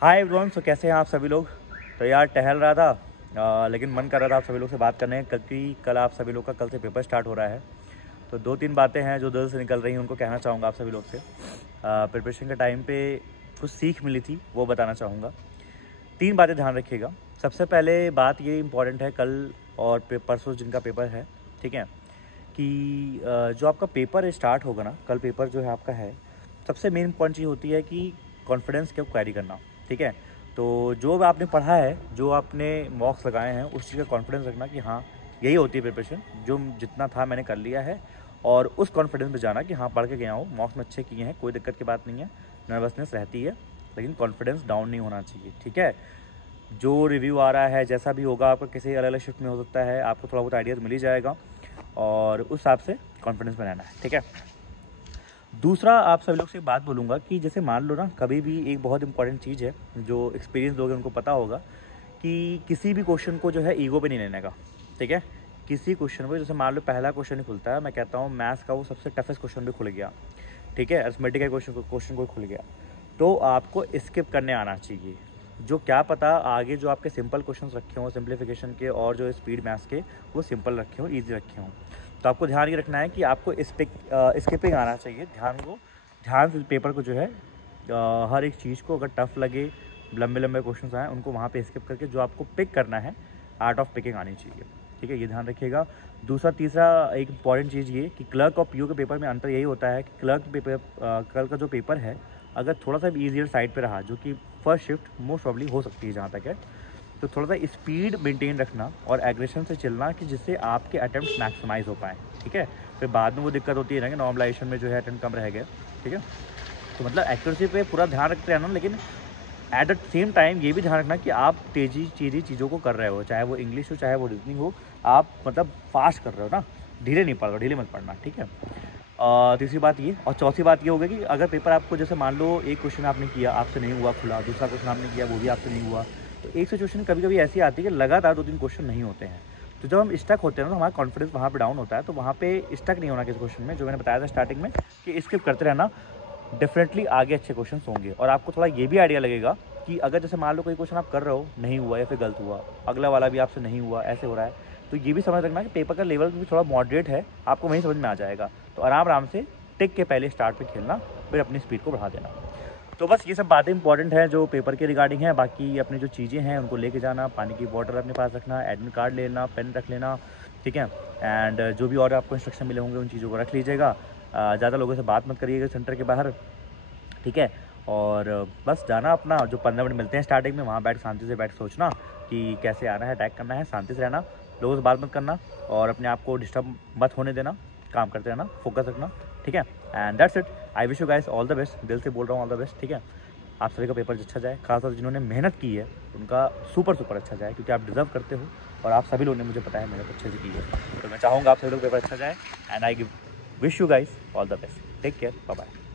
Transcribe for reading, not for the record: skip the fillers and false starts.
Hi everyone. सो कैसे हैं आप सभी लोग। तो यार टहल रहा था लेकिन मन कर रहा था आप सभी लोग से बात करने क्योंकि कल आप सभी लोग का कल से पेपर स्टार्ट हो रहा है। तो 2-3 बातें हैं जो दिल से निकल रही हैं, उनको कहना चाहूँगा आप सभी लोग से। प्रिपरेशन के टाइम पे कुछ सीख मिली थी वो बताना चाहूँगा। 3 बातें ध्यान रखिएगा। सबसे पहले बात ये इम्पॉर्टेंट है कल और परसों जिनका पेपर है, ठीक है, कि जो आपका पेपर स्टार्ट होगा ना, कल पेपर जो है आपका है, सबसे मेन पॉइंट चीज़ होती है कि कॉन्फिडेंस को कैरी करना, ठीक है। तो जो आपने पढ़ा है, जो आपने मॉक्स लगाए हैं, उस चीज़ का कॉन्फिडेंस रखना कि हाँ यही होती है प्रिपरेशन, जो जितना था मैंने कर लिया है, और उस कॉन्फिडेंस में जाना कि हाँ पढ़ के गया हूँ, मॉक्स में अच्छे किए हैं, कोई दिक्कत की बात नहीं है। नर्वसनेस रहती है लेकिन कॉन्फिडेंस डाउन नहीं होना चाहिए, ठीक है। जो रिव्यू आ रहा है जैसा भी होगा, आपका किसी अलग अलग शिफ्ट में हो सकता है, आपको थोड़ा बहुत आइडिया तो मिल ही जाएगा और उस हिसाब से कॉन्फिडेंस में रहना है, ठीक है। दूसरा आप सभी लोग से एक बात बोलूँगा कि जैसे मान लो ना, कभी भी एक बहुत इंपॉर्टेंट चीज़ है जो एक्सपीरियंस लोग हैं उनको पता होगा कि किसी भी क्वेश्चन को जो है ईगो पे नहीं लेने का, ठीक है। किसी क्वेश्चन को जैसे मान लो पहला क्वेश्चन ही खुलता है, मैं कहता हूँ मैथ्स का वो सबसे टफेस्ट क्वेश्चन भी खुल गया, ठीक है, अरिथमेटिक का क्वेश्चन को खुल गया, तो आपको स्किप करने आना चाहिए। जो क्या पता आगे जो आपके सिंपल क्वेश्चंस रखे हों सिंप्लीफिकेशन के और जो स्पीड मैथ्स के, वो सिंपल रखे हों, ईजी रखे हों। तो आपको ध्यान ये रखना है कि आपको स्किपिंग आना चाहिए। ध्यान से पेपर को जो है हर एक चीज़ को, अगर टफ लगे, लंबे लंबे क्वेश्चन आए, उनको वहाँ पे स्किप करके जो आपको पिक करना है, आर्ट ऑफ पिकिंग आनी चाहिए, ठीक है, ये ध्यान रखिएगा। दूसरा तीसरा एक इंपॉर्टेंट चीज़ ये कि क्लर्क और पीओ के पेपर में अंतर यही होता है कि क्लर्क पेपर कल का जो पेपर है, अगर थोड़ा सा भी ईजियर साइड पे रहा, जो कि फर्स्ट शिफ्ट मोस्ट प्रॉब्ली हो सकती है जहाँ तक है, तो थोड़ा सा स्पीड मेंटेन रखना और एग्रेशन से चलना कि जिससे आपके अटेम्प्ट मैक्सिमाइज हो पाएँ, ठीक है। फिर बाद में वो दिक्कत होती है ना कि नॉर्मलाइजेशन में जो है अटेम्प्ट कम रह गए, ठीक है। तो मतलब एक्यूरेसी पे पूरा ध्यान रखते रहना, लेकिन एट द सेम टाइम ये भी ध्यान रखना कि आप तेज़ी चीज़ों को कर रहे हो, चाहे वो इंग्लिश हो चाहे वो रीजनिंग हो, आप मतलब फास्ट कर रहे हो ना, ढीले नहीं पढ़ रहे हो, ढीले मत पढ़ना, ठीक है। तीसरी बात ये, और चौथी बात ये होगी कि अगर पेपर आपको जैसे मान लो एक क्वेश्चन आपने किया, आपसे नहीं हुआ खुला, दूसरा क्वेश्चन आपने किया, वो भी आपसे नहीं हुआ, तो एक सिचुएशन कभी कभी ऐसी आती है कि लगातार 2-3 क्वेश्चन नहीं होते हैं, तो जब हम स्टक होते हैं ना, तो हमारा कॉन्फिडेंस वहाँ पे डाउन होता है। तो वहाँ पे स्टक नहीं होना किसी क्वेश्चन में, जो मैंने बताया था स्टार्टिंग में कि स्किप करते रहना, डेफिनेटली आगे अच्छे क्वेश्चन होंगे। और आपको थोड़ा ये भी आइडिया लगेगा कि अगर जैसे मान लो कोई क्वेश्चन आप कर रहे हो, नहीं हुआ या फिर गलत हुआ, अगला वाला भी आपसे नहीं हुआ, ऐसे हो रहा है, तो ये भी समझ रखना कि पेपर का लेवल भी थोड़ा मॉडरेट है, आपको वहीं समझ में आ जाएगा। तो आराम से टिक के पहले स्टार्ट पे खेलना, फिर अपनी स्पीड को बढ़ा देना। तो बस ये सब बातें इंपॉर्टेंट हैं जो पेपर के रिगार्डिंग है। बाकी अपनी जो चीज़ें हैं उनको लेके जाना, पानी की बॉटल अपने पास रखना, एडमिट कार्ड ले लेना, पेन रख लेना, ठीक है। एंड जो भी और आपको इंस्ट्रक्शन मिले होंगे उन चीज़ों को रख लीजिएगा। ज़्यादा लोगों से बात मत करिएगा सेंटर के बाहर, ठीक है। और बस जाना अपना, जो 15 मिनट मिलते हैं स्टार्टिंग में, वहाँ बैठ शांति से बैठ सोचना कि कैसे आना है, अटैक करना है, शांति से रहना, लोगों से बात मत करना और अपने आप को डिस्टर्ब मत होने देना, काम करते रहना, फोकस रखना, ठीक है। And that's it. I wish you guys all the best, दिल से बोल रहा हूँ ऑल द बेस्ट, ठीक है। आप सभी का पेपर अच्छा जाए, खासतौर जिन्होंने मेहनत की है उनका सुपर अच्छा जाए, क्योंकि आप डिजर्व करते हो और आप सभी लोगों ने, मुझे पता है, मेहनत अच्छे से की है। तो मैं चाहूँगा आप सभी लोग पेपर अच्छा जाए and I wish you guys all the best. Take care, bye bye.